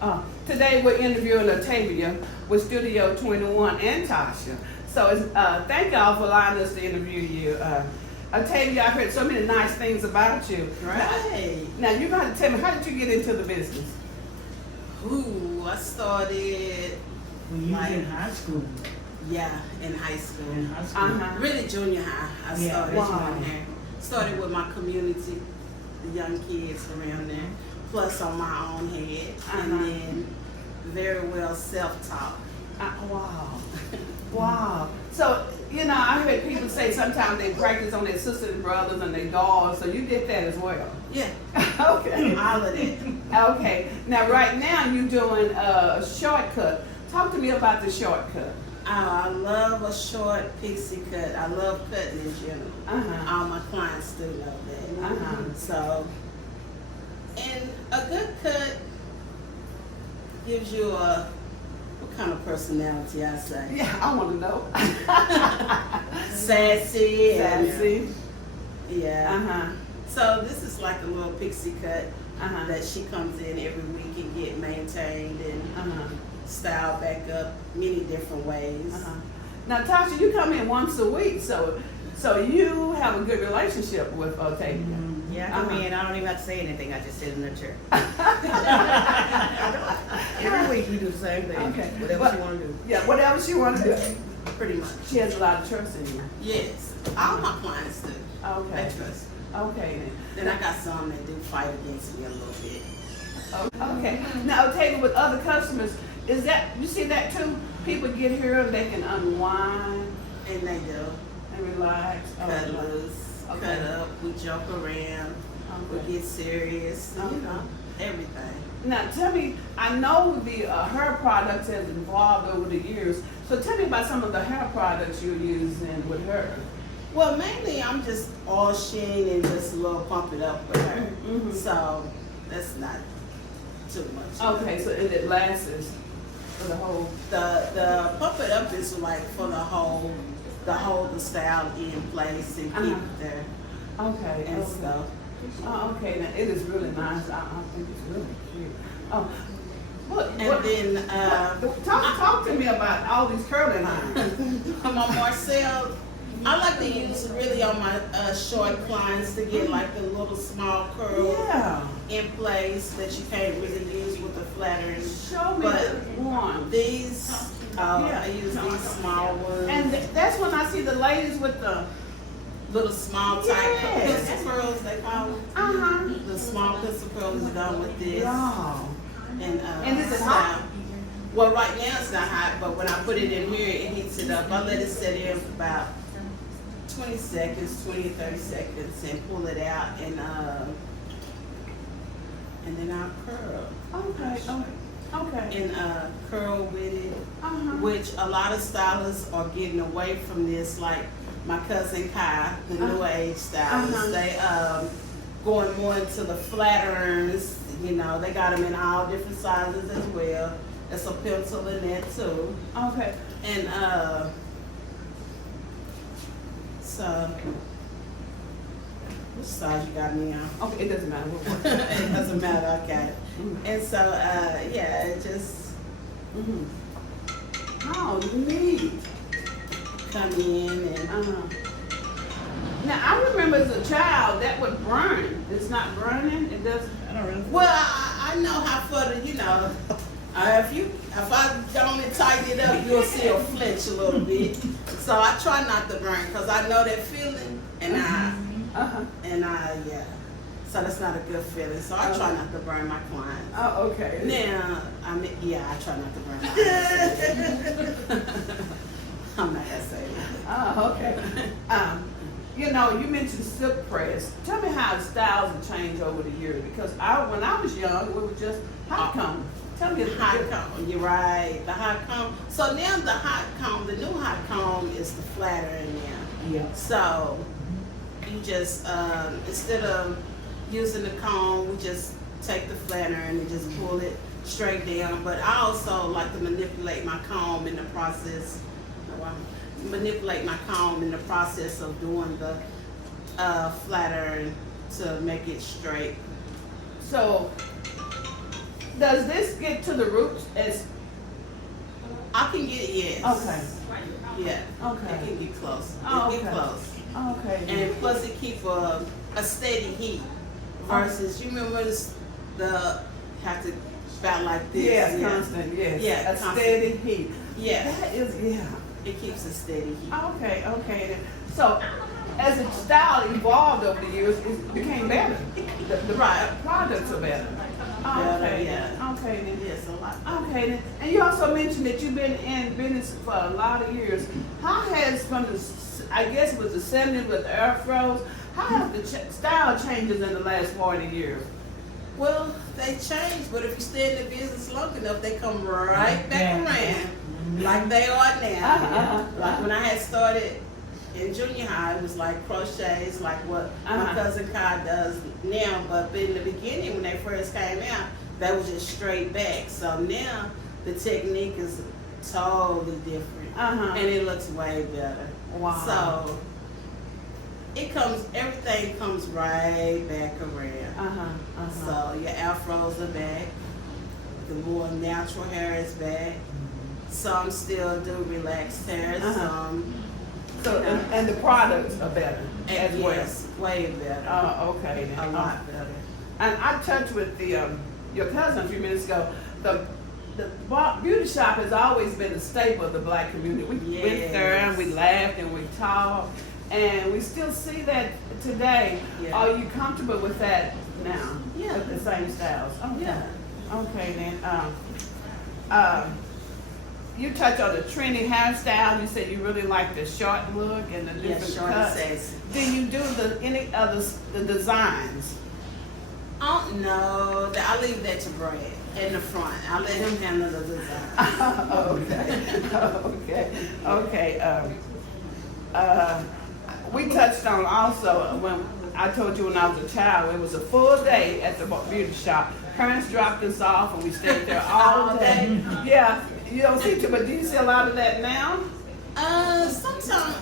Today we're interviewing Octavia with Studio 21 and Tasha. So thank y'all for allowing us to interview you. Octavia, I've heard so many nice things about you. Right. Now you got to tell me, how did you get into the business? Ooh, I started When you was in high school. in high school. In high school. Really junior high. I started Wow. doing there. Started with my community, the young kids around there, plus on my own head, and then very well self-taught. Wow. Wow. So, I heard people say sometimes they practice on their sisters and brothers and their dogs, so you did that as well. Yeah, Okay. all of it. Okay. Now, right now, you're doing a shortcut. Talk to me about the shortcut. I love a short pixie cut. I love cutting in general. All my clients do love that. So, and a good cut gives you what kind of personality I say? Yeah, I want to know. Sassy. Sassy. Yeah. So this is like a little pixie cut Uh-huh. that she comes in every week and get maintained and styled back up many different ways. Now, Tasha, you come in once a week, so you have a good relationship with Octavia. Yeah, I come in, I don't even have to say anything, I just sit in the chair. Every week we do the same thing, Okay. whatever she wanna do. Yeah, whatever she wants to do. Pretty much. She has a lot of trust in you. Yes. All my clients do. Okay. They trust me. Okay. Then I got some that do fight against me a little bit. Okay. Now, Octavia, with other customers, is that, you see that too? People get here and they can unwind And they do. and relax. Cut loose, Okay. cut up, we joke around, we Okay. get serious, everything. Now, tell me, I know the hair products has evolved over the years, so tell me about some of the hair products you're using with her. Well, mainly I'm just all sheen and just a little pump it up with her. So that's not too much. Okay, so and it lasts for the whole. The pump it up is like for the hold the style in place and keep it there Okay. and Okay. stuff. Oh, okay. Now it is really nice. I think it's really cute. Oh, And then talk to me about all these curling irons. on my Marcel, I like to use really on my short clients to get like the little small curl Yeah. in place that you can't really use with the flat iron. Show me But the one. these, Yeah. I use these small ones. And that's when I see the ladies with the. Little small type Yes. pistol curls they call them. The small pistol curl is done with this. Wow. And is it hot? Well, right now it's not hot, but when I put it in here, it heats it up. I let it sit in for about 20 seconds, 20 or 30 seconds, and pull it out, and then I'll curl. Okay. And curl with it, Uh-huh. which a lot of stylists are getting away from this, like my cousin Kai, the new age stylist. They going more into the flat irons. They got them in all different sizes as well. There's a pencil in there too. Okay. And so which size you got me on? Okay, it doesn't matter. It doesn't matter, okay. And so yeah, it just Oh, neat. come in and Now, I remember as a child that would burn. It's not burning. It doesn't. I don't really. well, I know how for the if I don't and tighten it up, you'll see a flinch a little bit. So I try not to burn because I know that feeling, and yeah. So that's not a good feeling. So I try not to burn my clients. Oh, okay. Now, I try not to burn my clients. I'm not gonna say that. Oh, okay. You mentioned silk press. Tell me how styles have changed over the years. Because when I was young, we were just hot comb. Tell me The hot comb, you're right. The hot comb. So now the hot comb, the new hot comb is the flatter in now. Yeah. So you just instead of using the comb, we just take the flatter and just pull it straight down. But I also like to manipulate my comb in the process. Of doing the flat iron to make it straight. So Does this get to the roots as? I can get it, yes. Okay. Yeah. Okay. It can get close. Oh, It get okay. close. Okay. And plus it keep a steady heat versus you remember the have to spout like this. Yes, constant. Yes. Yeah, A constant. steady heat. Yeah. That is, yeah. It keeps a steady heat. Okay, okay. Then. So, as the style evolved over the years, it became better. The Right. products are better. Better, Okay, yeah. then. Okay, then. Yes, a lot. Okay, then. And you also mentioned that you've been in business for a lot of years. How has, from the, I guess it was the 70s with the afros, how have the style changes in the last 40 years? Well, they change, but if you stay in the business long enough, they come right back around like they are now. Uh-huh. Like when I had started in junior high, it was like crochets, like what my cousin Kai does now. But in the beginning, when they first came out, they was just straight back. So now the technique is totally different, and it looks way better. Wow. So everything comes right back around. So your afros are back. The more natural hair is back. Some still do relaxed hair. Some, So, and the products are better as well. yes, way better. Okay. Then. A lot better. And I touched with your cousin a few minutes ago. The beauty shop has always been a staple of the black community. We went there and we laughed and we talked, and we still see that today. Yeah. Are you comfortable with that now? Yeah. With the same styles? Okay. Yeah. Okay then. You touch on the trendy hairstyle. You said you really like the short look and the different short cuts. sexy. Do you do any other the designs? No, I leave that to Brad in the front. I let him handle the design. Okay. We touched on also when I told you when I was a child, it was a full day at the beauty shop. Parents dropped us off and we stayed there all day. Yeah, you don't see too, but do you see a lot of that now? Sometimes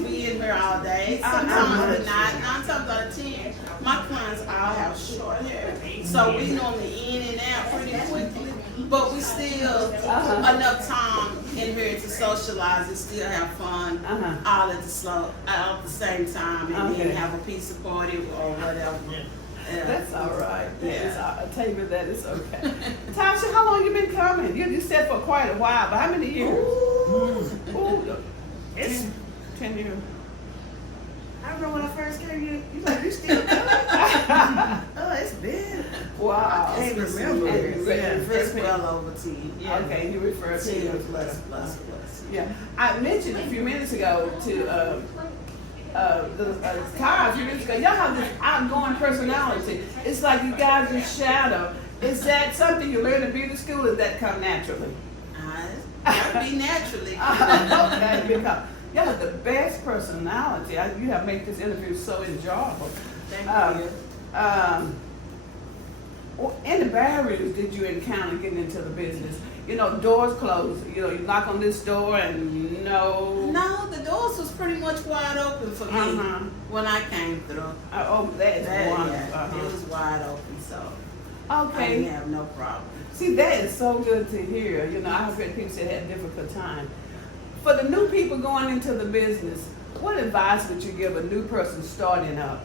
we in here all day. Sometimes we not. 9 times out of 10, my clients all have short hair, so we normally in and out pretty quickly. But we still enough time in here to socialize and still have fun all at the same time, and then have a pizza party or whatever. Yeah. That's all right. Yeah. I'll tell you that it's okay. Tasha, how long you been coming? You said for quite a while, but how many years? Ooh, it's 10 years. I remember when I first came, you like, you still coming? Oh, it's been. Wow. I can't remember. It's well over 10. Yeah. Okay, you refer to 10 it. plus. Yeah, I mentioned a few minutes ago to Ty a few minutes ago. Y'all have this outgoing personality. It's like you guys in shadow. Is that something you learn in beauty school, or does that come naturally? That'd be naturally. Okay, because y'all have the best personality. You have made this interview so enjoyable. Thank you. In the barriers did you encounter getting into the business? You know, doors closed. You know, you knock on this door and No, the doors was pretty much wide open for me when I came through. That is wonderful. It was wide open, so Okay. I didn't have no problem. See, that is so good to hear. You know, I've heard people say they had a difficult time. For the new people going into the business, what advice would you give a new person starting up?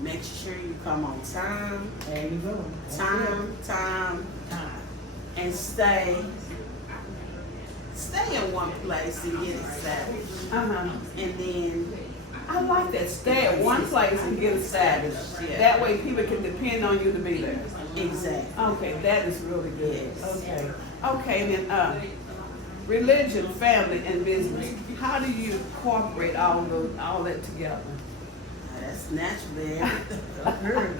Make sure you come on time. There you go. Time. And stay in one place and get established. And then I like that. Stay at one place and get established. Yeah. That way people can depend on you to be there. exactly. Okay, that is really good. Yes. Okay, then religion, family, and business. How do you incorporate all that together? That's naturally everything.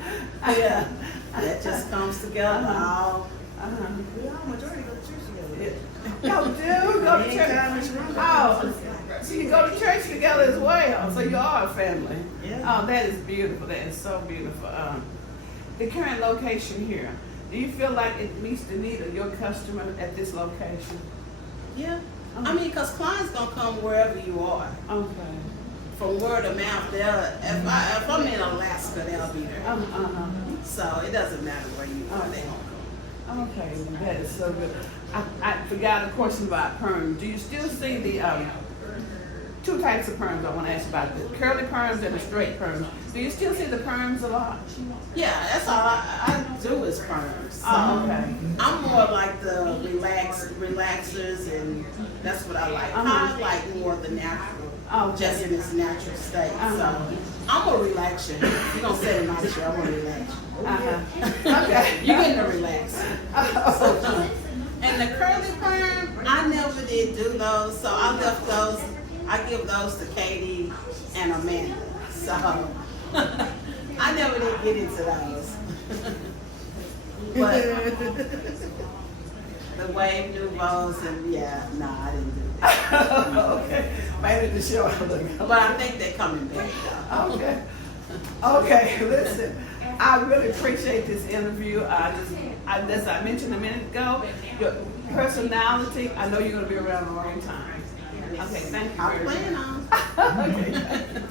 Yeah, that just comes together. All We all majority go to church together. Y'all do go to church. Oh, so you go to church together as well. So you are a family. Yeah. Oh, that is beautiful. That is so beautiful. The current location here. Do you feel like it meets the need of your customer at this location? Yeah, I mean, because clients gonna come wherever you are. Okay. from word of mouth, if I'm in Alaska, they'll be there. So it doesn't matter where you are, they don't come. Okay, that is so good. I forgot a question about perms. Do you still see the two types of perms I want to ask about? The curly perms and the straight perms. Do you still see the perms a lot? Yeah, that's all I do is perms. So Okay. I'm more like the relaxers, and that's what I like. I like more the natural, just in its natural state. So I'm gonna relax you. You're gonna sit in my chair, I'm gonna relax you. Okay. You're getting a relax. And the curly perm, I never did do those, so I left those. I give those to Katie and Amanda. So I never did get into those. But the wave nouveaus and I didn't do that. Okay. Made it to show a little. But I think they're coming back though. Okay. Okay, listen, I really appreciate this interview. As I mentioned a minute ago, your personality, I know you're going to be around a long time. Okay, thank you I very much. plan on. Okay.